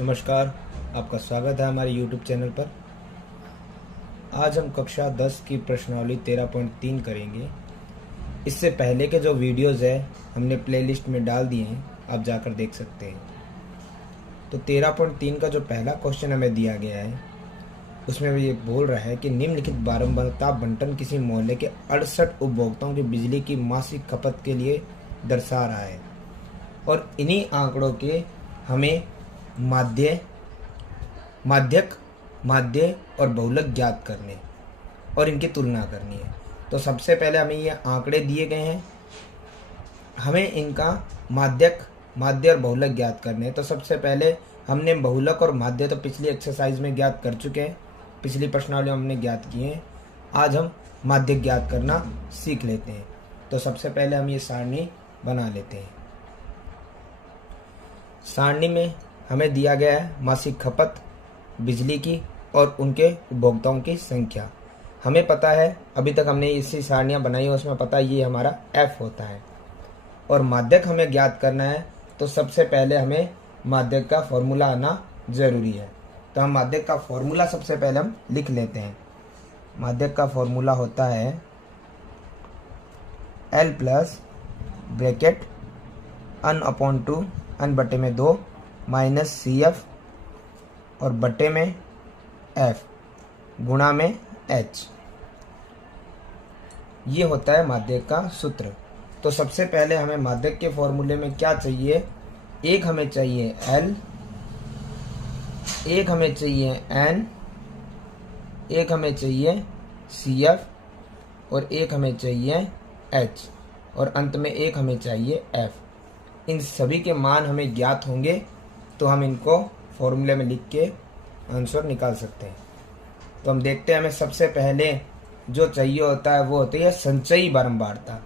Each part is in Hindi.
नमस्कार, आपका स्वागत है हमारे YouTube चैनल पर। आज हम कक्षा 10 की प्रश्नावली 13.3 करेंगे। इससे पहले के जो वीडियोज़ है हमने प्लेलिस्ट में डाल दिए हैं, आप जाकर देख सकते हैं। तो 13.3 का जो पहला क्वेश्चन हमें दिया गया है उसमें ये बोल रहा है कि निम्नलिखित बारंबारता बंटन किसी मोहल्ले के 68 उपभोक्ताओं की बिजली की मासिक खपत के लिए दर्शा रहा है और इन्हीं आंकड़ों के हमें माध्य और बहुलक ज्ञात करने और इनकी तुलना करनी है। तो सबसे पहले हमें ये आंकड़े दिए गए हैं, हमें इनका माध्य और बहुलक ज्ञात करने हैं। तो सबसे पहले हमने बहुलक और माध्य तो पिछली एक्सरसाइज में ज्ञात कर चुके हैं, पिछली प्रश्नावली हमने ज्ञात किए हैं। आज हम माध्य ज्ञात करना सीख लेते हैं। तो सबसे पहले हम ये सारणी बना लेते हैं। सारणी में हमें दिया गया है मासिक खपत बिजली की और उनके उपभोक्ताओं की संख्या। हमें पता है, अभी तक हमने इसी सारणियाँ बनाई है, उसमें पता है ये हमारा F होता है। और माध्यक हमें ज्ञात करना है, तो सबसे पहले हमें माध्यक का फॉर्मूला आना जरूरी है। तो हम माध्यक का फॉर्मूला सबसे पहले हम लिख लेते हैं। माध्यक का फॉर्मूला होता है L plus bracket n/2 n/2 minus CF और बटे में F गुणा में H। ये होता है माध्यक का सूत्र। तो सबसे पहले हमें माध्यक के फॉर्मूले में क्या चाहिए, एक हमें चाहिए L, एक हमें चाहिए N, एक हमें चाहिए CF और एक हमें चाहिए H और अंत में एक हमें चाहिए F। इन सभी के मान हमें ज्ञात होंगे तो हम इनको फॉर्मूले में लिख के आंसर निकाल सकते हैं। तो हम देखते हैं, हमें सबसे पहले जो चाहिए होता है वो होती है संचयी बारंबारता।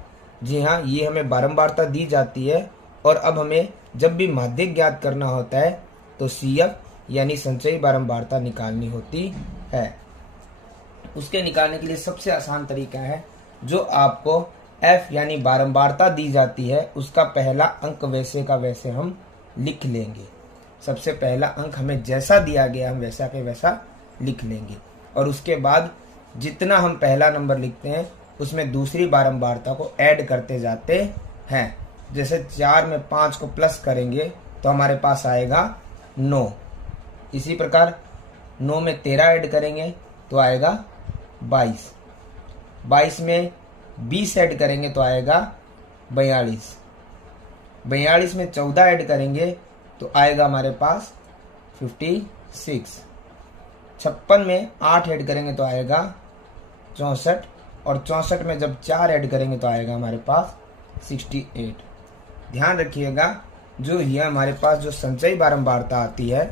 जी हाँ, ये हमें बारंबारता दी जाती है और अब हमें जब भी माध्यक ज्ञात करना होता है तो CF यानी संचयी बारंबारता निकालनी होती है। उसके निकालने के लिए सबसे आसान तरीका है, जो आपको F यानी बारंबारता दी जाती है उसका पहला अंक वैसे का वैसे हम लिख लेंगे। सबसे पहला अंक हमें जैसा दिया गया हम वैसा के वैसा लिख लेंगे और उसके बाद जितना हम पहला नंबर लिखते हैं उसमें दूसरी बारंबारता को ऐड करते जाते हैं। जैसे 4 में 5 को प्लस करेंगे तो हमारे पास आएगा 9। इसी प्रकार 9 में 13 ऐड करेंगे तो आएगा 22। 22 में 20 ऐड करेंगे तो आएगा 42। 42 में 14 ऐड करेंगे तो आएगा हमारे पास 56। 56 में 8 ऐड करेंगे तो आएगा 64 और 64 में जब 4 ऐड करेंगे तो आएगा हमारे पास 68। ध्यान रखिएगा, जो ये हमारे पास जो संचयी बारंबारता आती है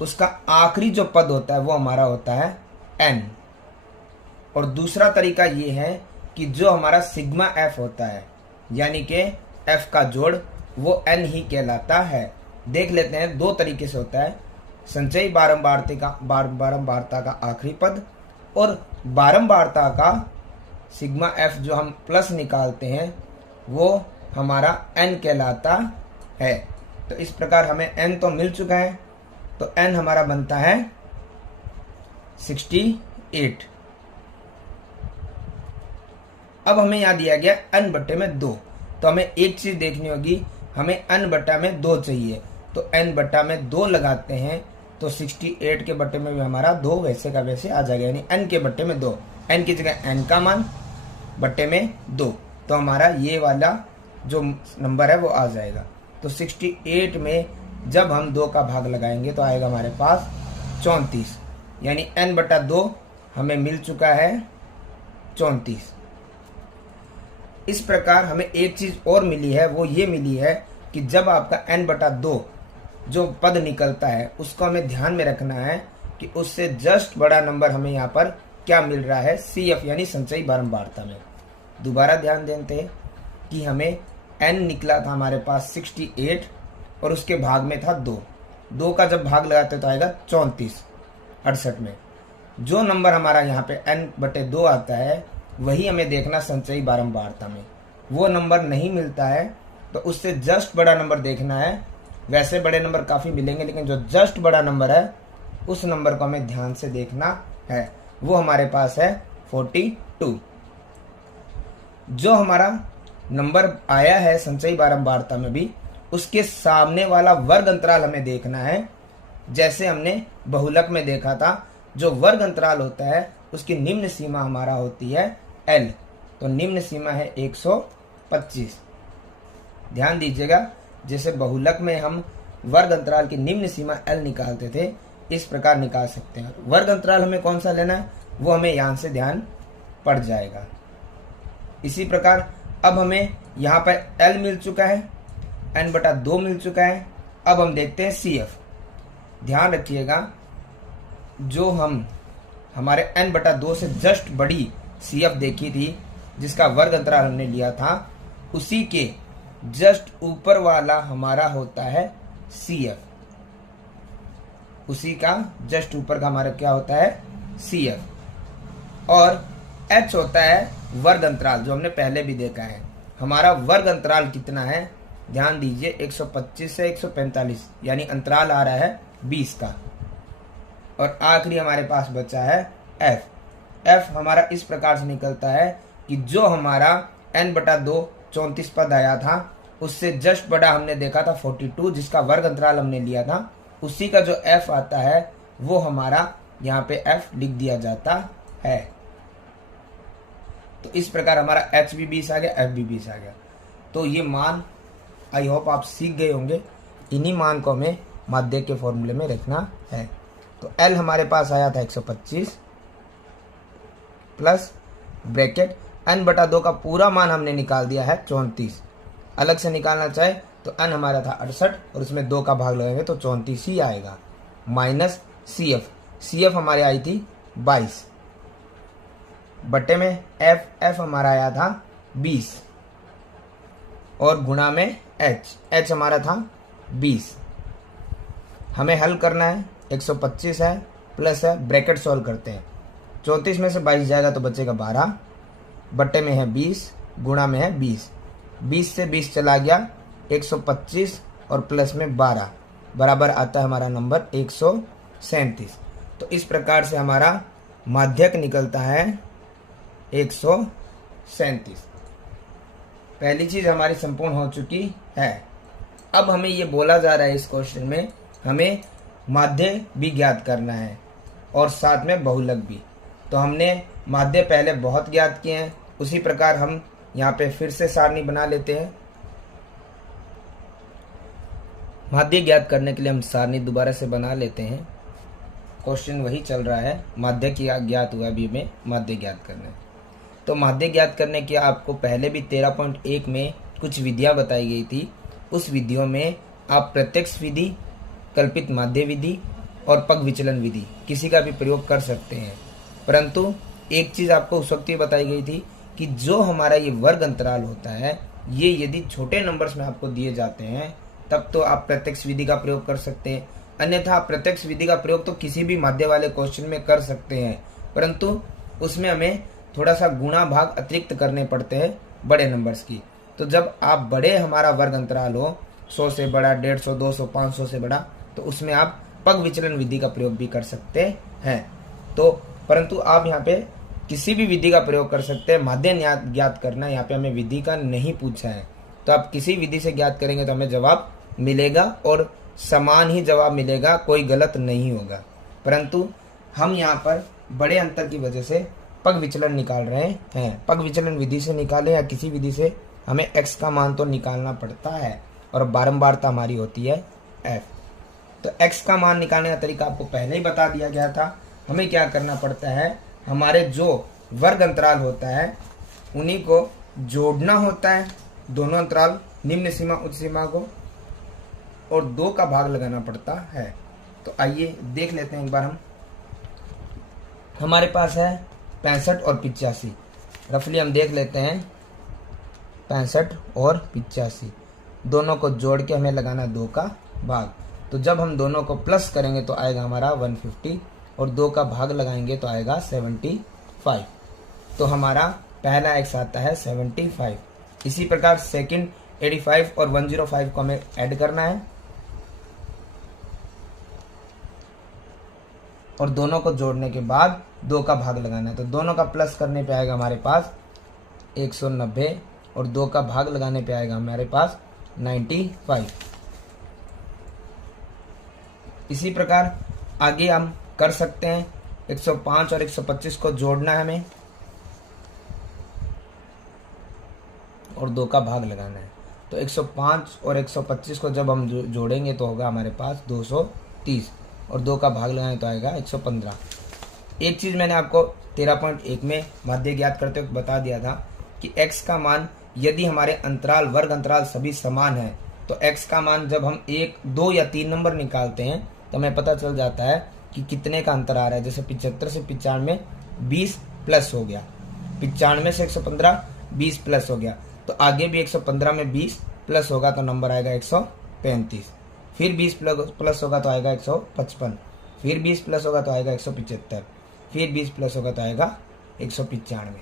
उसका आखिरी जो पद होता है वो हमारा होता है n। और दूसरा तरीका ये है कि जो हमारा सिग्मा F होता है यानी कि F का जोड़ वो n ही कहलाता है। देख लेते हैं, दो तरीके से होता है, संचयी बारंबारता का आखिरी पद और बारंबारता का सिग्मा F जो हम प्लस निकालते हैं वो हमारा n कहलाता है। तो इस प्रकार हमें n तो मिल चुका है, तो n हमारा बनता है 68। अब हमें यहाँ दिया गया n/2, तो हमें एक चीज देखनी होगी, हमें n/2 चाहिए तो n/2 लगाते हैं तो 68 के बट्टे में भी हमारा 2 वैसे का वैसे आ जाएगा, यानी n के बट्टे में 2, n की जगह n का मान बट्टे में 2, तो हमारा ये वाला जो नंबर है वो आ जाएगा। तो 68 में जब हम 2 का भाग लगाएंगे तो आएगा हमारे पास 34, यानी n/2 हमें मिल चुका है 34। इस प्रकार हमें एक चीज और मिली है, वो ये मिली है कि जब आपका n/2 जो पद निकलता है उसको हमें ध्यान में रखना है कि उससे जस्ट बड़ा नंबर हमें यहाँ पर क्या मिल रहा है, CF यानी संचयी बारंबारता में। दोबारा ध्यान देते हैं कि हमें n निकला था हमारे पास 68 और उसके भाग में था 2 का जब भाग लगाते तो आएगा 34 68 में। जो नंबर हमारा यहाँ पे n/2 आता है वही हमें देखना संचयी बारंबारता में। वो नंबर नहीं मिलता है तो उससे जस्ट बड़ा नंबर देखना है। वैसे बड़े नंबर काफ़ी मिलेंगे, लेकिन जो जस्ट बड़ा नंबर है उस नंबर को हमें ध्यान से देखना है। वो हमारे पास है 42। जो हमारा नंबर आया है संचयी बारंबारता में भी, उसके सामने वाला वर्ग अंतराल हमें देखना है। जैसे हमने बहुलक में देखा था, जो वर्ग अंतराल होता है उसकी निम्न सीमा हमारा होती है L। तो निम्न सीमा है 125। ध्यान दीजिएगा, जैसे बहुलक में हम वर्ग अंतराल की निम्न सीमा L निकालते थे, इस प्रकार निकाल सकते हैं। वर्ग अंतराल हमें कौन सा लेना है वो हमें यहाँ से ध्यान पड़ जाएगा। इसी प्रकार अब हमें यहाँ पर L मिल चुका है, n/2 मिल चुका है। अब हम देखते हैं CF। ध्यान रखिएगा, जो हमारे n/2 से जस्ट बड़ी CF देखी थी, जिसका वर्ग अंतराल हमने लिया था, उसी के जस्ट ऊपर वाला हमारा होता है CF। उसी का जस्ट ऊपर का हमारा क्या होता है CF। और H होता है वर्ग अंतराल, जो हमने पहले भी देखा है। हमारा वर्ग अंतराल कितना है, ध्यान दीजिए, 125 से 145, यानी अंतराल आ रहा है 20 का। और आखिरी हमारे पास बचा है F हमारा इस प्रकार से निकलता है कि जो हमारा n/2 34 पद आया था, उससे जस्ट बड़ा हमने देखा था 42, जिसका वर्ग अंतराल हमने लिया था, उसी का जो F आता है वो हमारा यहाँ पे F लिख दिया जाता है। तो इस प्रकार हमारा H भी 20 आ गया, F भी 20 आ गया। तो ये मान आई होप आप सीख गए होंगे। इन्हीं मान को हमें माध्यक के फॉर्मूले में रखना है। तो L हमारे पास आया था 125 प्लस ब्रैकेट n/2 का पूरा मान हमने निकाल दिया है 34। अलग से निकालना चाहे तो n हमारा था 68 और उसमें 2 का भाग लगाएंगे तो 34 ही आएगा, माइनस CF हमारी आई थी 22 बटे में F हमारा आया था 20 और गुणा में H हमारा था 20। हमें हल करना है, 125 है प्लस है, ब्रैकेट सॉल्व करते हैं। 34 में से 22 जाएगा तो बचेगा 12 बटे में है 20 गुणा में है 20 से 20 चला गया, 125 और प्लस में 12 बराबर आता है हमारा नंबर 137। तो इस प्रकार से हमारा माध्यक निकलता है 137। पहली चीज हमारी संपूर्ण हो चुकी है। अब हमें ये बोला जा रहा है इस क्वेश्चन में, हमें माध्य भी ज्ञात करना है और साथ में बहुलक भी। तो हमने माध्य पहले बहुत ज्ञात किए हैं, उसी प्रकार हम यहाँ पे फिर से सारणी बना लेते हैं। माध्य ज्ञात करने के लिए हम सारणी दोबारा से बना लेते हैं। क्वेश्चन वही चल रहा है, माध्य की ज्ञात हुआ, अभी हमें माध्य ज्ञात करना है। तो माध्य ज्ञात करने की आपको पहले भी 13.1 में कुछ विधियां बताई गई थी। उस विधियों में आप प्रत्यक्ष विधि, कल्पित माध्य विधि और पग विचलन विधि किसी का भी प्रयोग कर सकते हैं। परंतु एक चीज़ आपको उस वक्त ये बताई गई थी कि जो हमारा ये वर्ग अंतराल होता है, ये यदि छोटे नंबर्स में आपको दिए जाते हैं तब तो आप प्रत्यक्ष विधि का प्रयोग कर सकते हैं, अन्यथा प्रत्यक्ष विधि का प्रयोग तो किसी भी माध्य वाले क्वेश्चन में कर सकते हैं, परंतु उसमें हमें थोड़ा सा गुणा भाग अतिरिक्त करने पड़ते हैं बड़े नंबर्स की। तो जब आप बड़े हमारा वर्ग अंतराल हो 100 से बड़ा, 150, 200, 500 से बड़ा, तो उसमें आप पग विचलन विधि का प्रयोग भी कर सकते हैं। तो परंतु आप यहाँ पे किसी भी विधि का प्रयोग कर सकते हैं। माध्य ज्ञात करना यहाँ पे हमें विधि का नहीं पूछा है, तो आप किसी विधि से ज्ञात करेंगे तो हमें जवाब मिलेगा और समान ही जवाब मिलेगा, कोई गलत नहीं होगा। परंतु हम यहाँ पर बड़े अंतर की वजह से पग विचलन निकाल रहे हैं। पग विचलन विधि से निकाले या किसी विधि से, हमें x का मान तो निकालना पड़ता है और बारंबारता हमारी होती है f। तो x का मान निकालने का तरीका आपको पहले ही बता दिया गया था। हमें क्या करना पड़ता है, हमारे जो वर्ग अंतराल होता है उन्हीं को जोड़ना होता है, दोनों अंतराल निम्न सीमा उच्च सीमा को, और 2 का भाग लगाना पड़ता है। तो आइए देख लेते हैं एक बार हम। हमारे पास है 65 और 85, रफली हम देख लेते हैं। 65 और 85 दोनों को जोड़ के हमें लगाना 2 का भाग। तो जब हम दोनों को प्लस करेंगे तो आएगा हमारा 150 और 2 का भाग लगाएंगे तो आएगा 75। तो हमारा पहला x आता है 75। इसी प्रकार सेकंड 85 और 105 को हमें ऐड करना है और दोनों को जोड़ने के बाद 2 का भाग लगाना है। तो दोनों का प्लस करने पे आएगा हमारे पास 190 और 2 का भाग लगाने पे आएगा हमारे पास 95। इसी प्रकार आगे हम कर सकते हैं। 105 और 125 को जोड़ना है हमें और 2 का भाग लगाना है। तो 105 और 125 को जब हम जोड़ेंगे तो होगा हमारे पास 230 और 2 का भाग लगाएं तो आएगा 115। एक चीज़ मैंने आपको 13.1 में माध्य ज्ञात करते वक्त बता दिया था कि x का मान यदि हमारे अंतराल वर्ग अंतराल सभी समान है तो x का मान जब हम 1, 2 या 3 नंबर निकालते हैं तो हमें पता चल जाता है कि कितने का अंतर आ रहा है। जैसे 75 से 95 20 प्लस हो गया, 95 से 115 20 प्लस हो गया, तो आगे भी 115 में 20 प्लस होगा तो नंबर आएगा 135। फिर 20 प्लस होगा तो आएगा 155, फिर 20 प्लस होगा तो आएगा 175, फिर 20 प्लस होगा तो आएगा 195।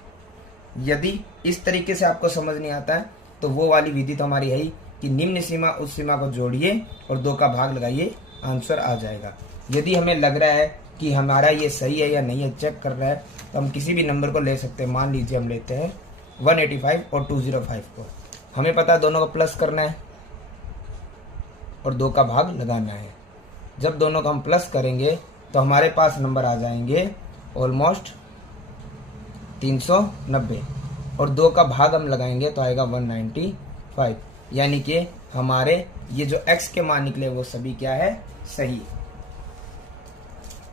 यदि इस तरीके से आपको समझ नहीं आता है तो वो वाली विधि तो हमारी है ही कि निम्न सीमा उस सीमा को जोड़िए और 2 का भाग लगाइए, आंसर आ जाएगा। यदि हमें लग रहा है कि हमारा ये सही है या नहीं है, चेक कर रहा है, तो हम किसी भी नंबर को ले सकते हैं। मान लीजिए हम लेते हैं 185 और 205 को। हमें पता है दोनों को प्लस करना है और 2 का भाग लगाना है। जब दोनों का हम प्लस करेंगे तो हमारे पास नंबर आ जाएंगे ऑलमोस्ट 390 और 2 का भाग हम लगाएंगे तो आएगा 195। यानी कि हमारे ये जो x के मान निकले वो सभी क्या है, सही।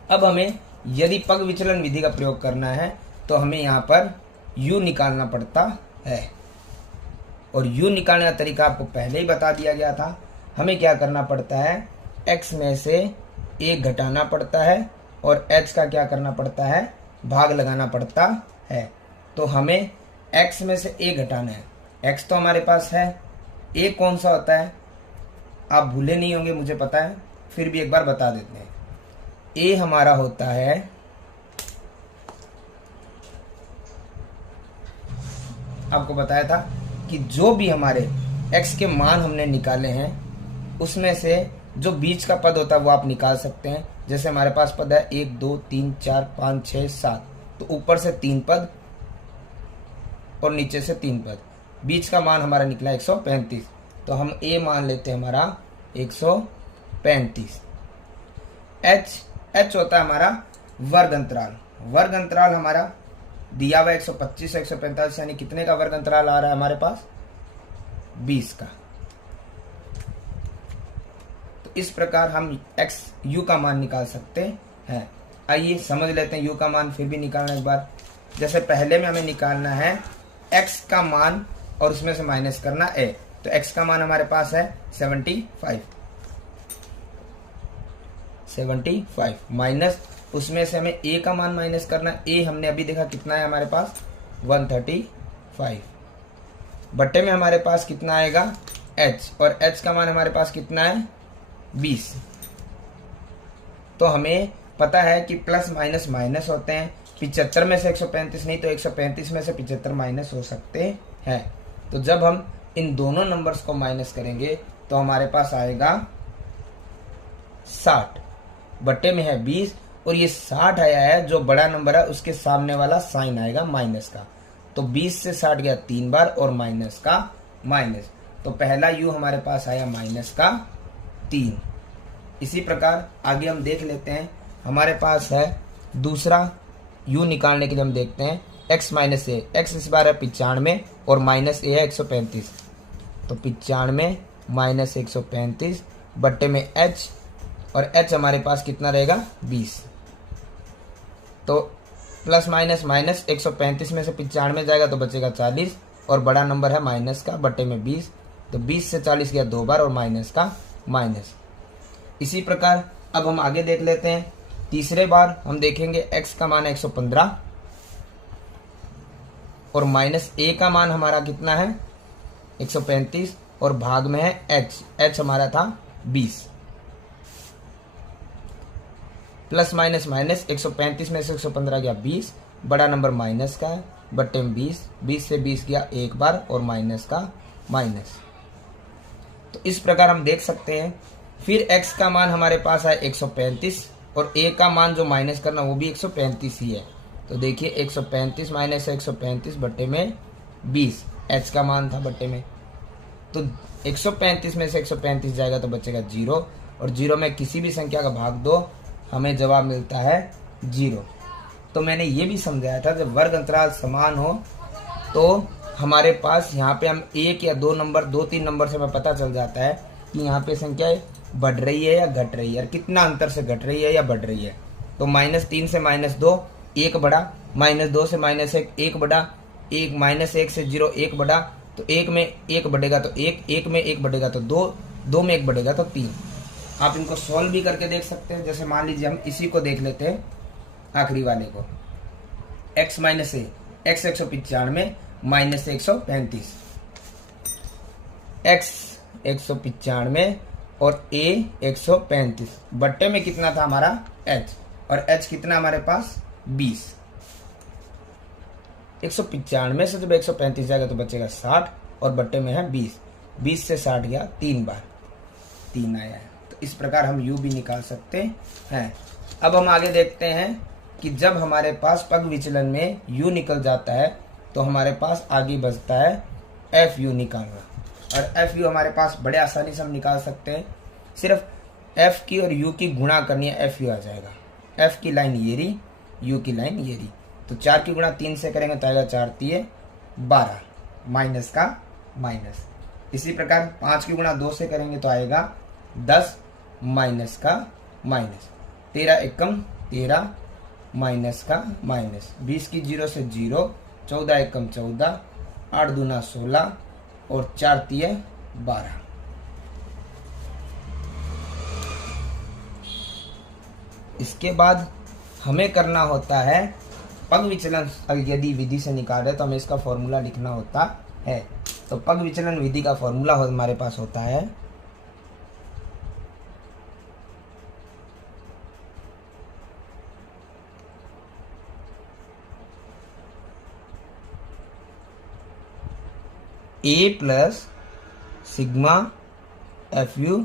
अब हमें यदि पग विचलन विधि का प्रयोग करना है तो हमें यहाँ पर u निकालना पड़ता है और u निकालने का तरीका आपको पहले ही बता दिया गया था। हमें क्या करना पड़ता है, x में से 1 घटाना पड़ता है और h का क्या करना पड़ता है, भाग लगाना पड़ता है। तो हमें x में से 1 घटाना है। x तो हमारे पास है, a कौन सा होता है आप भूले नहीं होंगे, मुझे पता है, फिर भी एक बार बता देते हैं। a हमारा होता है आपको बताया था कि जो भी हमारे x के मान हमने निकाले हैं उसमें से जो बीच का पद होता है वो आप निकाल सकते हैं। जैसे हमारे पास पद है 1 2 3 4 5 6 7, तो ऊपर से 3 पद और नीचे से 3 पद, बीच का मान हमारा निकला 135। तो हम a मान लेते हैं हमारा 135। h होता है हमारा वर्ग अंतराल। वर्ग अंतराल हमारा दिया हुआ 125 से 145, यानी कितने का वर्ग अंतराल आ रहा है हमारे पास, 20 का। तो इस प्रकार हम u का मान निकाल सकते हैं। आइए समझ लेते हैं u का मान फिर भी निकालना एक बार। जैसे पहले में हमें निकालना है x का मान और उसमें से माइनस करना a। तो x का मान हमारे पास है 75 माइनस उसमें से हमें a का मान माइनस करना। a हमने अभी देखा कितना है हमारे पास, 135। बट्टे में हमारे पास कितना आएगा h, और h का मान हमारे पास कितना है 20। तो हमें पता है कि प्लस माइनस माइनस होते हैं। 75 में से 135 नहीं तो 135 में से 75 माइनस हो सकते हैं। तो जब हम इन दोनों नंबर्स को माइनस करेंगे तो हमारे पास आएगा 60, बट्टे में है 20 और ये 60 आया है, जो बड़ा नंबर है उसके सामने वाला साइन आएगा माइनस का। तो 20 से 60 गया 3 बार और माइनस का माइनस, तो पहला u हमारे पास आया माइनस का 3। इसी प्रकार आगे हम देख लेते हैं। हमारे पास है दूसरा u निकालने के लिए हम देखते हैं x माइनस ए। x इस बार है 95 और माइनस ए है 135। तो 95 माइनस 135 बट्टे में h, और h हमारे पास कितना रहेगा 20। तो प्लस माइनस माइनस 135 में से 95 जाएगा तो बचेगा 40 और बड़ा नंबर है माइनस का, बट्टे में 20। तो 20 से 40 गया 2 बार और माइनस का माइनस। इसी प्रकार अब हम आगे देख लेते हैं। तीसरे बार हम देखेंगे x का मान है 115 और माइनस a का मान हमारा कितना है 135 और भाग में है h हमारा था 20। प्लस माइनस माइनस 135 में से 115 गया 20, बड़ा नंबर माइनस का है, बट्टे में 20 से 20 गया 1 बार और माइनस का माइनस। तो इस प्रकार हम देख सकते हैं। फिर x का मान हमारे पास है 135 और a का मान जो माइनस करना वो भी 135 ही है। तो देखिए 135 माइनस 135 बट्टे में 20 h का मान था बट्टे में। तो 135 में से 135 जाएगा तो बचेगा 0 और 0 में किसी भी संख्या का भाग दो हमें जवाब मिलता है 0। तो मैंने ये भी समझाया था जब वर्ग अंतराल समान हो तो हमारे पास यहाँ पे हम एक या दो नंबर 2-3 नंबर से हमें पता चल जाता है कि यहाँ पे संख्या बढ़ रही है या घट रही है और कितना अंतर से घट रही है या बढ़ रही है। तो -3 से -2 1 बढ़ा, -2 से -1 1 बढ़ा, एक -1 से 0 1 बढ़ा, तो 1 में 1 बढ़ेगा तो 1 में 1 बढ़ेगा तो 2, 2 में 1 बढ़ेगा तो 3। आप इनको सॉल्व भी करके देख सकते हैं। जैसे मान लीजिए हम इसी को देख लेते हैं आखिरी वाले को, x माइनस ए, x 195 माइनस 135, x 195 और a 135 बट्टे में कितना था हमारा h और h कितना हमारे पास 20। 195 से जब 135 जाएगा तो बचेगा 60 और बट्टे में है 20, 20 से 60 गया 3 बार, 3 आया है। तो इस प्रकार हम u भी निकाल सकते हैं। अब हम आगे देखते हैं कि जब हमारे पास पग विचलन में u निकल जाता है तो हमारे पास आगे बचता है fu निकालना, और fu हमारे पास बड़े आसानी से हम निकाल सकते हैं। सिर्फ f की और u की गुणा करनी है, fu आ जाएगा। f की लाइन ये रही, u की लाइन ये रही, तो 4 की गुणा 3 से करेंगे तो आएगा 4 3 12, माइनस का माइनस। इसी प्रकार 5 की गुणा 2 से करेंगे तो आएगा 10, माइनस का माइनस। 13 एकम 13, माइनस का माइनस। 20 की 0 से 0, 14 एकम 14, 8 दूना 16 और 4 3 12। इसके बाद हमें करना होता है पग विचलन। यदि विधि से निकाल रहे तो हमें इसका फॉर्मूला लिखना होता है। तो पग विचलन विधि का फॉर्मूला हमारे पास होता है a plus sigma fu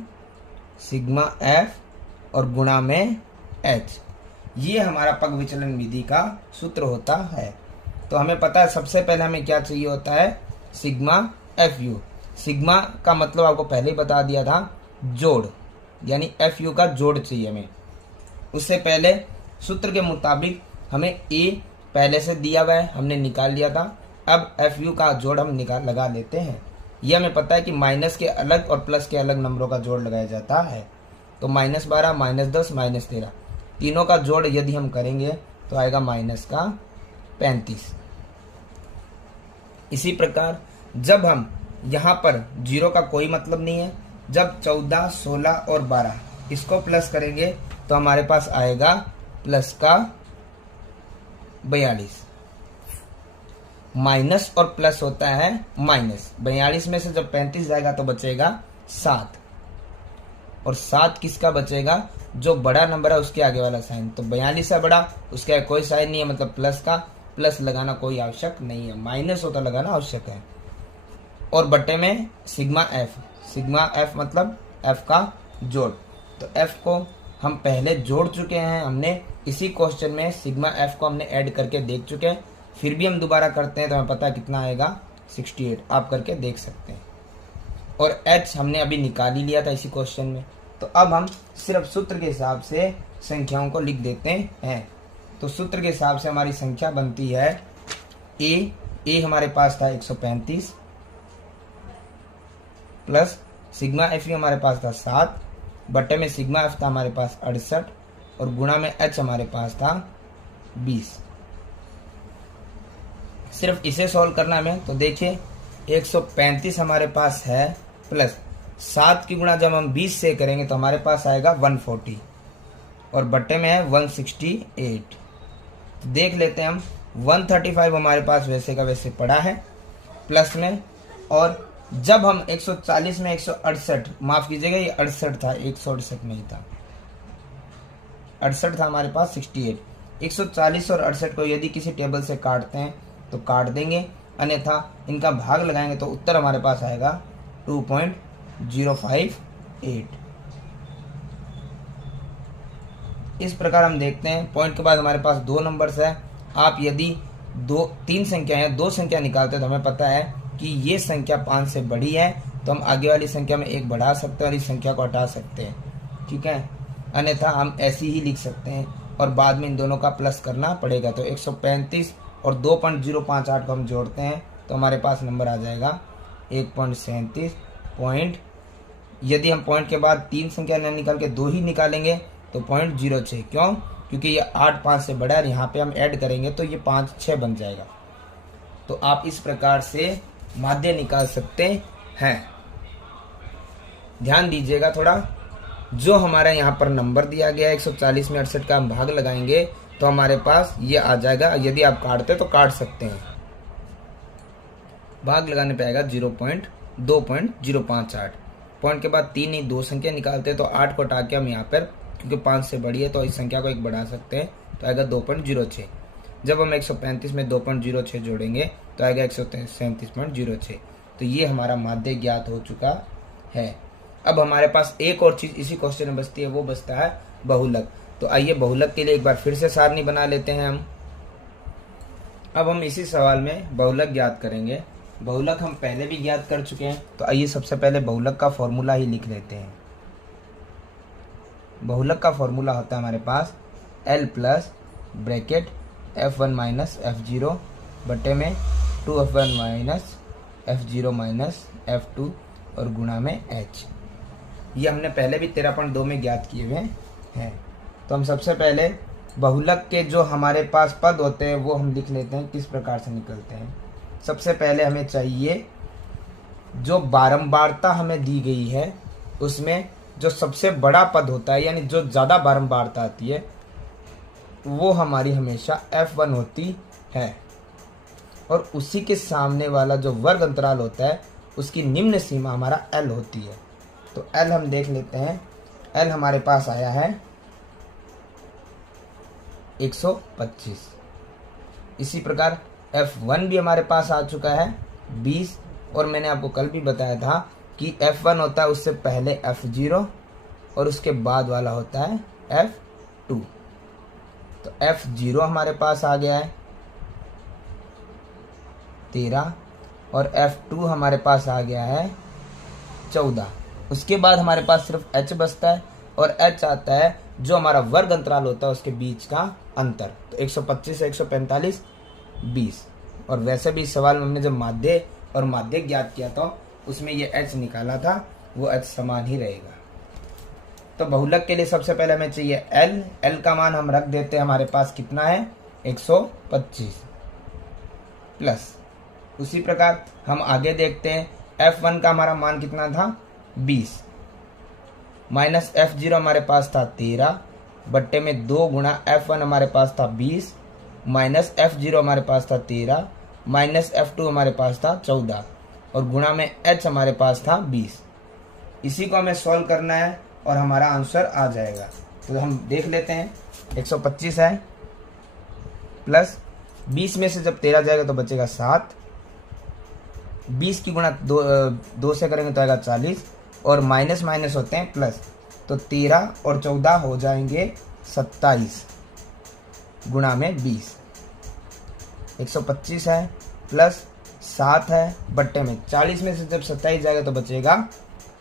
sigma f और गुणा में h। ये हमारा पग विचलन विधि का सूत्र होता है। तो हमें पता है सबसे पहले हमें क्या चाहिए होता है, सिग्मा fu। सिग्मा का मतलब आपको पहले ही बता दिया था, जोड़, यानी fu का जोड़ चाहिए हमें। उससे पहले सूत्र के मुताबिक हमें a पहले से दिया हुआ है, हमने निकाल लिया था। अब fu का जोड़ हम लगा लेते हैं। यह हमें पता है कि माइनस के अलग और प्लस के अलग नंबरों का जोड़ लगाया जाता है। तो -12, -10, -13 तीनों का जोड़ यदि हम करेंगे तो आएगा माइनस का 35। इसी प्रकार जब हम यहाँ पर 0 का कोई मतलब नहीं है, जब 14, 16 और 12 इसको प्लस करेंगे तो हमारे पास आएगा प्लस का 42। माइनस और प्लस होता है माइनस। 42 में से जब 35 जाएगा तो बचेगा 7, और 7 किसका बचेगा, जो बड़ा नंबर है उसके आगे वाला साइन। तो 42 से बड़ा उसके आगे कोई साइन नहीं है, मतलब प्लस का, प्लस लगाना कोई आवश्यक नहीं है, माइनस होता लगाना आवश्यक है। और बट्टे में सिग्मा एफ मतलब एफ का जोड़। तो एफ को हम पहले जोड़ चुके हैं, हमने इसी क्वेश्चन में सिग्मा एफ को हमने ऐड करके देख चुके हैं। फिर भी हम दोबारा करते हैं तो हमें पता है कितना आएगा 68, आप करके देख सकते हैं। और h हमने अभी निकाल ही लिया था इसी क्वेश्चन में। तो अब हम सिर्फ सूत्र के हिसाब से संख्याओं को लिख देते हैं। तो सूत्र के हिसाब से हमारी संख्या बनती है a हमारे पास था 135 प्लस सिग्मा एफ हमारे पास था 7, बट्टे में सिग्मा एफ था हमारे पास 68 और गुणा में h हमारे पास था 20। सिर्फ इसे सॉल्व करना है। तो देखिए 135 हमारे पास है, प्लस 7 की गुणा जब हम 20 से करेंगे तो हमारे पास आएगा 140 और बट्टे में है 168। तो देख लेते हैं हम 135 हमारे पास वैसे का वैसे पड़ा है प्लस में, और जब हम 140 में 168, माफ कीजिएगा ये 68 था, 168 नहीं था, 68 था हमारे पास 68। 140 और 68 को यदि किसी टेबल से काटते हैं तो काट देंगे, अन्यथा इनका भाग लगाएंगे तो उत्तर हमारे पास आएगा 2.5। 058। इस प्रकार हम देखते हैं पॉइंट के बाद हमारे पास दो नंबर्स है। आप यदि तीन संख्या है, दो संख्या निकालते हैं तो हमें पता है कि ये संख्या 5 से बड़ी है, तो हम आगे वाली संख्या में एक बढ़ा सकते हैं और इस संख्या को हटा सकते हैं, ठीक है। अन्यथा हम ऐसी ही लिख सकते हैं और बाद में इन दोनों का प्लस करना पड़ेगा। तो 135 और 2.058 को हम जोड़ते हैं तो हमारे पास नंबर आ जाएगा 1.37 पॉइंट। यदि हम पॉइंट के बाद तीन संख्या न निकाल के दो ही निकालेंगे तो 0.06। क्यों? क्योंकि ये 8 5 से बड़ा है और यहाँ पे हम ऐड करेंगे तो ये 5 6 बन जाएगा। तो आप इस प्रकार से माध्य निकाल सकते हैं। ध्यान दीजिएगा थोड़ा, जो हमारा यहाँ पर नंबर दिया गया है 140 में 68 का हम भाग लगाएंगे तो हमारे पास ये आ जाएगा। यदि आप काटते तो काट सकते हैं, भाग लगाने पे आएगा 2.58। पॉइंट के बाद तीन ही दो संख्या निकालते हैं तो 8 को हटा के हम यहाँ पर, क्योंकि 5 से बड़ी है तो इस संख्या को एक बढ़ा सकते हैं तो आएगा 2.06। जब हम 135 में 2.06 जोड़ेंगे तो आएगा 137.06। तो ये हमारा माध्य ज्ञात हो चुका है। अब हमारे पास एक और चीज इसी क्वेश्चन में बचती है, वो बचता है बहुलक। तो आइए बहुलक के लिए एक बार फिर से सारणी बना लेते हैं हम। अब हम इसी सवाल में बहुलक ज्ञात करेंगे। बहुलक हम पहले भी ज्ञात कर चुके हैं, तो आइए सबसे पहले बहुलक का फॉर्मूला ही लिख लेते हैं। बहुलक का फॉर्मूला होता है हमारे पास L plus bracket F1 minus F0 बटे में 2F1 minus F0 minus F2 और गुणा में H। ये हमने पहले भी 13.2 में ज्ञात किए हुए हैं। तो हम सबसे पहले बहुलक के जो हमारे पास पद होते हैं वो हम लिख लेते हैं, किस प्रकार से निकलते हैं। सबसे पहले हमें चाहिए जो बारंबारता हमें दी गई है उसमें जो सबसे बड़ा पद होता है, यानी जो ज़्यादा बारंबारता आती है, वो हमारी हमेशा F1 होती है। और उसी के सामने वाला जो वर्ग अंतराल होता है उसकी निम्न सीमा हमारा L होती है। तो L हम देख लेते हैं। L हमारे पास आया है 125। इसी प्रकार F1 भी हमारे पास आ चुका है 20। और मैंने आपको कल भी बताया था कि F1 होता है उससे पहले F0 और उसके बाद वाला होता है F2। तो F0 हमारे पास आ गया है 13 और F2 हमारे पास आ गया है 14। उसके बाद हमारे पास सिर्फ H बचता है और H आता है जो हमारा वर्ग अंतराल होता है उसके बीच का अंतर। तो 125 से 145 20। और वैसे भी इस सवाल में हमने जब माध्य और माध्य ज्ञात किया था उसमें ये H निकाला था, वो H समान ही रहेगा। तो बहुलक के लिए सबसे पहले हमें चाहिए L का मान हम रख देते हैं, हमारे पास कितना है 125 प्लस। उसी प्रकार हम आगे देखते हैं F1 का हमारा मान कितना था 20 माइनस F0 हमारे पास था 13 बट्टे में 2 गुणा F1 हमारे पास था 20 माइनस F0 हमारे पास था 13 माइनस F2 हमारे पास था 14 और गुणा में H हमारे पास था 20। इसी को हमें सॉल्व करना है और हमारा आंसर आ जाएगा। तो हम देख लेते हैं 125 है प्लस 20 में से जब 13 जाएगा तो बचेगा 7। 20 की गुणा 2 से करेंगे तो आएगा 40 और माइनस माइनस होते हैं प्लस, तो 13 और 14 हो जाएंगे 27 गुणा में 20। 125 है प्लस 7 है बट्टे में 40 में से जब 27 जाएगा तो बचेगा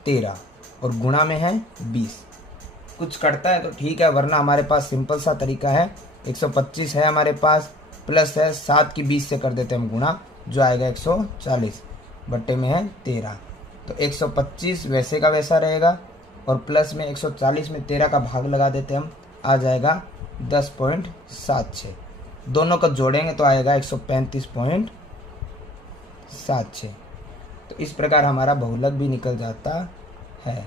13 और गुणा में है 20। कुछ कटता है तो ठीक है, वरना हमारे पास सिंपल सा तरीका है। 125 है हमारे पास प्लस है 7 की 20 से कर देते हैं हम गुणा, जो आएगा 140 बट्टे में है 13। तो 125 वैसे का वैसा रहेगा और प्लस में 140 में 13 का भाग लगा देते हैं हम, आ जाएगा 10.76। दोनों को जोड़ेंगे तो आएगा 135.76। तो इस प्रकार हमारा बहुलक भी निकल जाता है।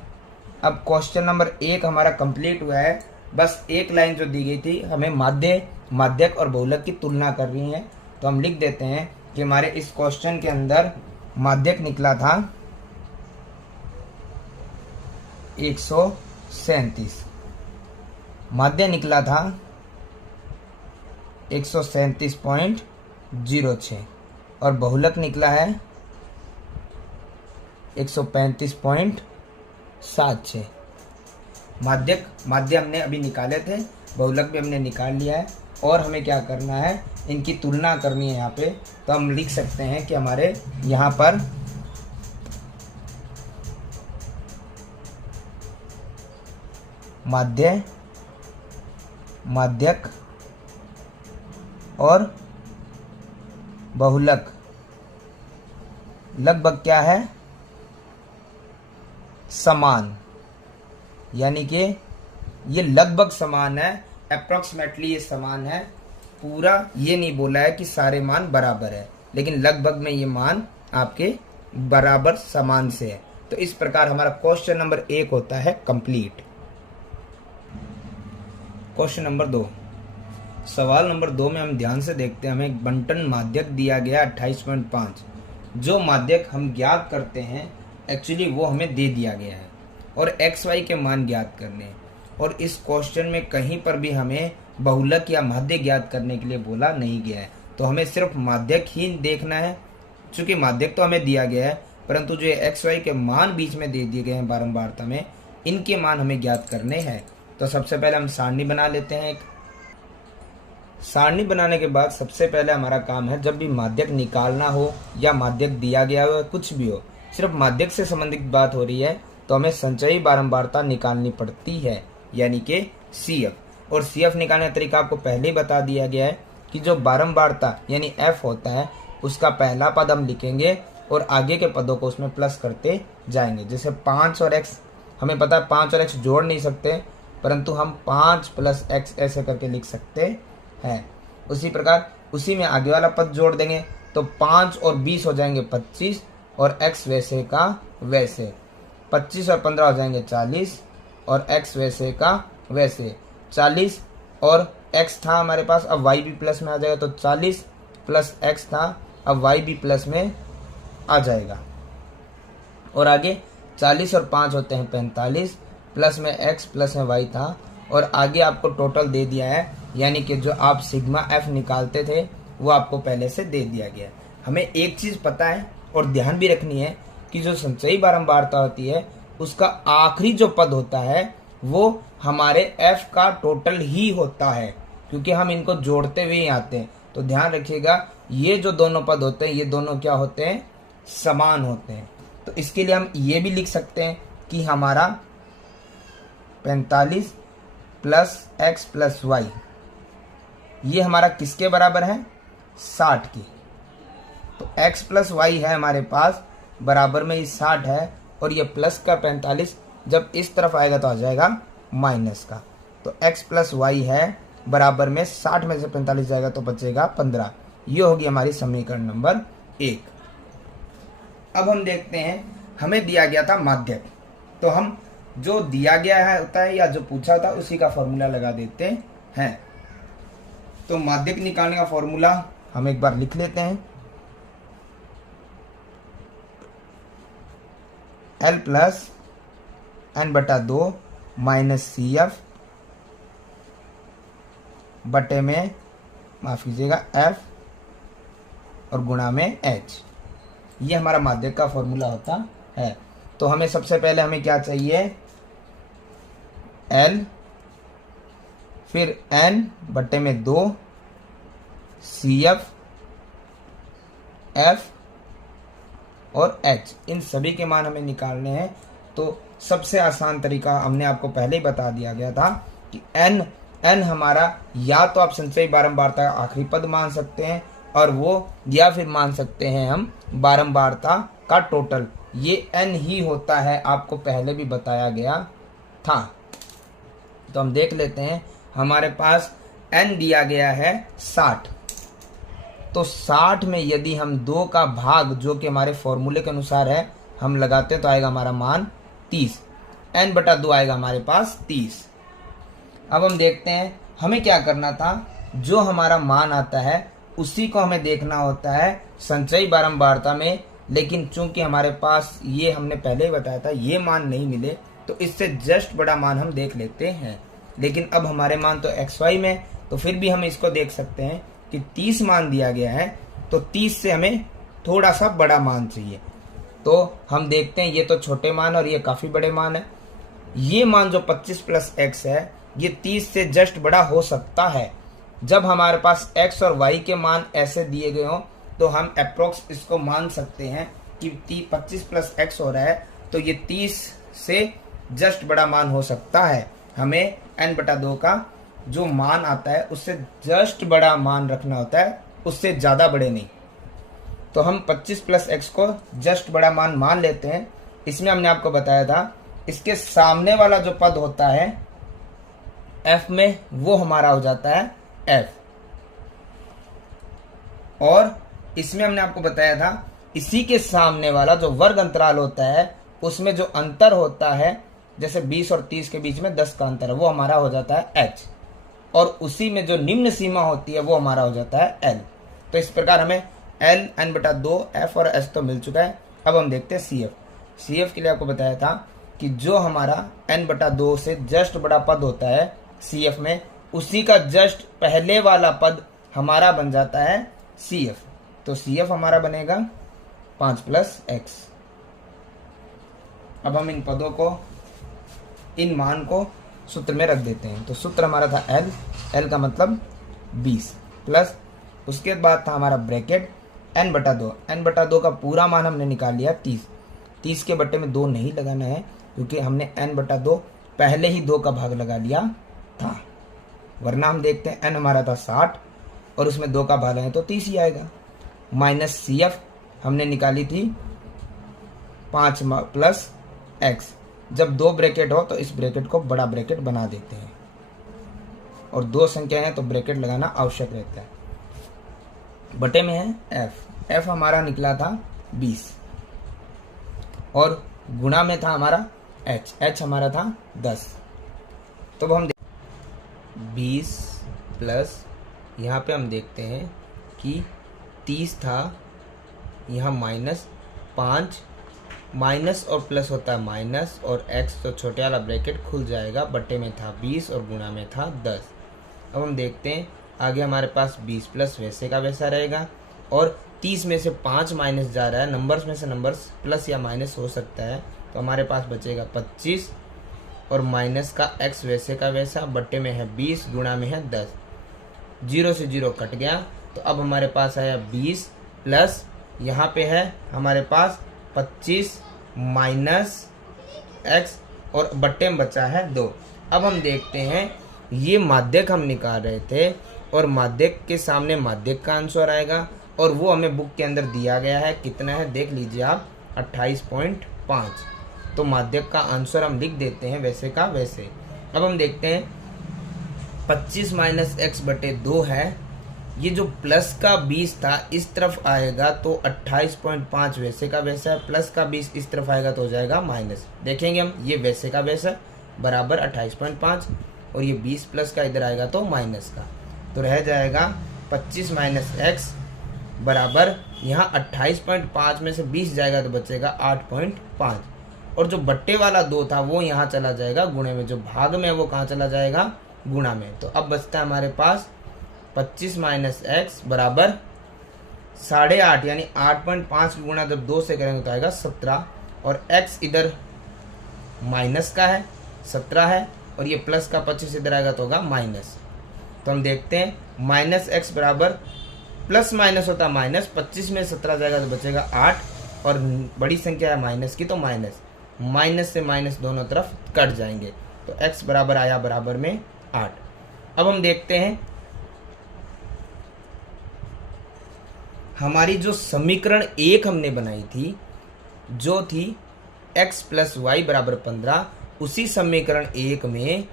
अब क्वेश्चन नंबर 1 हमारा कंप्लीट हुआ है। बस एक लाइन जो दी गई थी, हमें माध्य, माध्यक और बहुलक की तुलना कर रही है। तो हम लिख देते हैं कि हमारे इस क्वेश्चन के अंदर माध्यक निकला था 137, माध्य निकला था 137.06 और बहुलक निकला है 135.76। 7 6। माध्य हमने अभी निकाले थे, बहुलक भी हमने निकाल लिया है और हमें क्या करना है, इनकी तुलना करनी है यहाँ पे। तो हम लिख सकते हैं कि हमारे यहाँ पर माध्यक और बहुलक लगभग क्या है, समान, यानी कि ये लगभग समान है, अप्रोक्सीमेटली ये समान है। पूरा ये नहीं बोला है कि सारे मान बराबर है, लेकिन लगभग में ये मान आपके बराबर समान से है। तो इस प्रकार हमारा क्वेश्चन नंबर 1 होता है कंप्लीट। क्वेश्चन नंबर 2, सवाल नंबर 2 में हम ध्यान से देखते हैं। हमें एक बंटन माध्यक दिया गया 28.5। जो माध्यक हम ज्ञात करते हैं एक्चुअली वो हमें दे दिया गया है और एक्स वाई के मान ज्ञात करने हैं। और इस क्वेश्चन में कहीं पर भी हमें बहुलक या माध्यक ज्ञात करने के लिए बोला नहीं गया है। तो हमें सिर्फ माध्यक ही देखना है। चूंकि माध्यक तो हमें दिया गया है, परंतु जो एक्स वाई के मान बीच में दे दिए गए हैं बारंबारता में, इनके मान हमें ज्ञात करने हैं। तो सबसे पहले हम सारणी बना लेते हैं। एक सारणी बनाने के बाद सबसे पहले हमारा काम है, जब भी माध्यक निकालना हो या माध्यक दिया गया हो, कुछ भी हो, सिर्फ माध्यक से संबंधित बात हो रही है तो हमें संचयी बारंबारता निकालनी पड़ती है, यानी कि CF। और CF निकालने का तरीका आपको पहले ही बता दिया गया है कि जो बारंबारता यानी F होता है उसका पहला पद हम लिखेंगे और आगे के पदों को उसमें प्लस करते जाएंगे। जैसे 5 और x, हमें पता है 5 और x जोड़ नहीं सकते, परंतु हम 5 + x ऐसे करके लिख सकते हैं। उसी प्रकार उसी में आगे वाला पद जोड़ देंगे तो 5 और 20 हो जाएंगे 25 और x वैसे का वैसे, 25 और 15 हो जाएंगे 40 और x वैसे का वैसे, 40 और x था हमारे पास, अब y भी प्लस में आ जाएगा तो 40 + x था, अब y भी प्लस में आ जाएगा। और आगे 40 और 5 होते हैं 45, प्लस में x प्लस में y था और आगे आपको टोटल दे दिया है, यानी कि जो आप सिग्मा f निकालते थे वो आपको पहले से दे दिया गया है। हमें एक चीज़ पता है और ध्यान भी रखनी है कि जो संचयी बारंबारता होती है उसका आखिरी जो पद होता है वो हमारे f का टोटल ही होता है, क्योंकि हम इनको जोड़ते हुए ही आते हैं। तो ध्यान रखिएगा, ये जो दोनों पद होते हैं ये दोनों क्या होते हैं, समान होते हैं। तो इसके लिए हम ये भी लिख सकते हैं कि हमारा 45 + x + y ये हमारा किसके बराबर है, 60 की। तो x + y है हमारे पास बराबर में ये 60 है और ये प्लस का 45 जब इस तरफ आएगा तो आ जाएगा माइनस का। तो x + y है बराबर में 60 में से 45 जाएगा तो बचेगा 15। ये होगी हमारी समीकरण नंबर 1। अब हम देखते हैं, हमें दिया गया था माध्यक, तो हम जो दिया गया है होता है या जो पूछा था उसी का फॉर्मूला लगा देते हैं। तो माध्यक निकालने का फॉर्मूला हम एक बार लिख लेते हैं। L + n/2 - CF बटे में, माफ कीजिएगा, F और गुणा में H। ये हमारा माध्यक का फॉर्मूला होता है। तो हमें सबसे पहले हमें क्या चाहिए, L फिर n/2 CF F और H, इन सभी के मान हमें निकालने हैं। तो सबसे आसान तरीका हमने आपको पहले ही बता दिया गया था कि n हमारा या तो आप संचयी बारंबारता का आखिरी पद मान सकते हैं और वो, या फिर मान सकते हैं हम बारंबारता का टोटल। ये n ही होता है, आपको पहले भी बताया गया था। तो हम देख लेते हैं, हमारे पास n दिया गया है 60। तो 60 में यदि हम 2 का भाग, जो कि हमारे फॉर्मूले के अनुसार है, हम लगाते हैं तो आएगा हमारा मान 30। n/2 आएगा हमारे पास 30। अब हम देखते हैं हमें क्या करना था, जो हमारा मान आता है उसी को हमें देखना होता है संचयी बारंबारता में। लेकिन चूंकि हमारे पास ये हमने पहले ही बताया था ये मान नहीं मिले, तो इससे जस्ट बड़ा मान हम देख लेते हैं। लेकिन अब हमारे मान तो XY में, तो फिर भी हम इसको देख सकते हैं कि 30 मान दिया गया है, तो 30 से हमें थोड़ा सा बड़ा मान चाहिए। तो हम देखते हैं ये तो छोटे मान और ये काफ़ी बड़े मान है। ये मान जो 25 प्लस एक्स है ये 30 से जस्ट बड़ा हो सकता है। जब हमारे पास x और y के मान ऐसे दिए गए हों तो हम अप्रोक्स इसको मान सकते हैं कि 25 प्लस एक्स हो रहा है तो ये 30 से जस्ट बड़ा मान हो सकता है। हमें n/2 का जो मान आता है उससे जस्ट बड़ा मान रखना होता है, उससे ज़्यादा बड़े नहीं। तो हम 25 प्लस एक्स को जस्ट बड़ा मान लेते हैं। इसमें हमने आपको बताया था इसके सामने वाला जो पद होता है f में वो हमारा हो जाता है f। और इसमें हमने आपको बताया था इसी के सामने वाला जो वर्ग अंतराल होता है उसमें जो अंतर होता है, जैसे 20 और 30 के बीच में 10 का अंतर है, वो हमारा हो जाता है h। और उसी में जो निम्न सीमा होती है वो हमारा हो जाता है l। तो इस प्रकार हमें l, n/2, f और s तो मिल चुका है। अब हम देखते हैं CF के लिए आपको बताया था कि जो हमारा n/2 से जस्ट बड़ा पद होता है CF में, उसी का जस्ट पहले वाला पद हमारा बन जाता है CF। तो CF हमारा बनेगा 5 प्लस एक्स। अब हम इन पदों को, इन मान को सूत्र में रख देते हैं। तो सूत्र हमारा था L का मतलब 20 प्लस, उसके बाद था हमारा ब्रैकेट n/2 का पूरा मान हमने निकाल लिया 30 के बट्टे में 2 नहीं लगाना है क्योंकि हमने n/2 पहले ही 2 का भाग लगा लिया था। वरना हम देखते हैं n हमारा था 60 और उसमें 2 का भाग लगाए तो 30 ही आएगा। माइनस CF हमने निकाली थी 5 प्लस एक्स। जब 2 ब्रैकेट हो तो इस ब्रैकेट को बड़ा ब्रैकेट बना देते हैं और 2 संख्या है तो ब्रैकेट लगाना आवश्यक रहता है। बटे में है f हमारा निकला था 20 और गुणा में था हमारा h हमारा था 10। तो हम 20 प्लस, यहाँ पे हम देखते हैं कि 30 था, यहाँ -5, माइनस और प्लस होता है माइनस, और x तो छोटे वाला ब्रैकेट खुल जाएगा, बटे में था 20 और गुणा में था 10। अब हम देखते हैं आगे हमारे पास 20 प्लस वैसे का वैसा रहेगा और 30 में से 5 माइनस जा रहा है, नंबर्स में से नंबर्स प्लस या माइनस हो सकता है, तो हमारे पास बचेगा 25 और माइनस का x वैसे का वैसा, बट्टे में है 20, गुणा में है 10। 0 से 0 कट गया तो अब हमारे पास आया 20 प्लस, यहाँ पे है हमारे पास 25 माइनस x और बट्टे में बचा है 2। अब हम देखते हैं ये माध्यक हम निकाल रहे थे और माध्यक के सामने माध्यक का आंसर आएगा और वो हमें बुक के अंदर दिया गया है। कितना है देख लीजिए आप, 28.5। तो माध्यक का आंसर हम लिख देते हैं वैसे का वैसे। अब हम देखते हैं 25 माइनस एक्स बटे 2 है, ये जो प्लस का 20 था इस तरफ आएगा तो 28.5 वैसे का वैसा है, प्लस का 20 इस तरफ आएगा तो हो जाएगा माइनस। देखेंगे हम ये वैसे का वैसा बराबर 28.5 और ये 20 प्लस का इधर आएगा तो माइनस का, तो रह जाएगा 25 माइनस एक्स बराबर, यहाँ 28.5 में से 20 जाएगा तो बचेगा 8.5 और जो बट्टे वाला 2 था वो यहाँ चला जाएगा गुणे में, जो भाग में है वो कहाँ चला जाएगा गुणा में। तो अब बचता है हमारे पास 25 माइनस एक्स बराबर 8.5 यानी 8.5 की गुणा जब 2 से करेंगे तो आएगा 17 और x इधर माइनस का है 17 है और ये प्लस का 25 इधर आएगा तो होगा माइनस। तो हम देखते हैं माइनस एक्स बराबर प्लस माइनस होता है माइनस, 25 में 17 जाएगा तो बचेगा 8 और बड़ी संख्या है माइनस की तो माइनस से माइनस दोनों तरफ कट जाएंगे तो x बराबर आया बराबर में 8। अब हम देखते हैं हमारी जो समीकरण 1 हमने बनाई थी जो थी x प्लस वाई बराबर 15, उसी समीकरण 1 में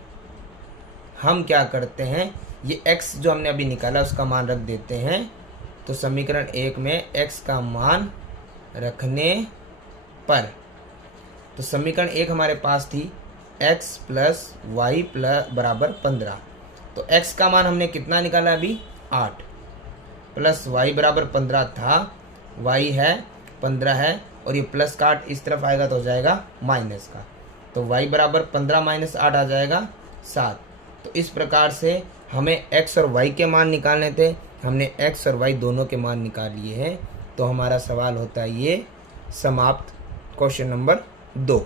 हम क्या करते हैं, ये x जो हमने अभी निकाला उसका मान रख देते हैं। तो समीकरण 1 में x का मान रखने पर, तो समीकरण 1 हमारे पास थी x प्लस वाई बराबर 15, तो x का मान हमने कितना निकाला अभी 8 प्लस y बराबर 15 था, y है 15 है और ये प्लस का 8 इस तरफ आएगा तो हो जाएगा माइनस का, तो y बराबर 15 माइनस 8 आ जाएगा 7। तो इस प्रकार से हमें x और y के मान निकालने थे, हमने x और y दोनों के मान निकाल लिए हैं। तो हमारा सवाल होता है ये समाप्त। Question number 2।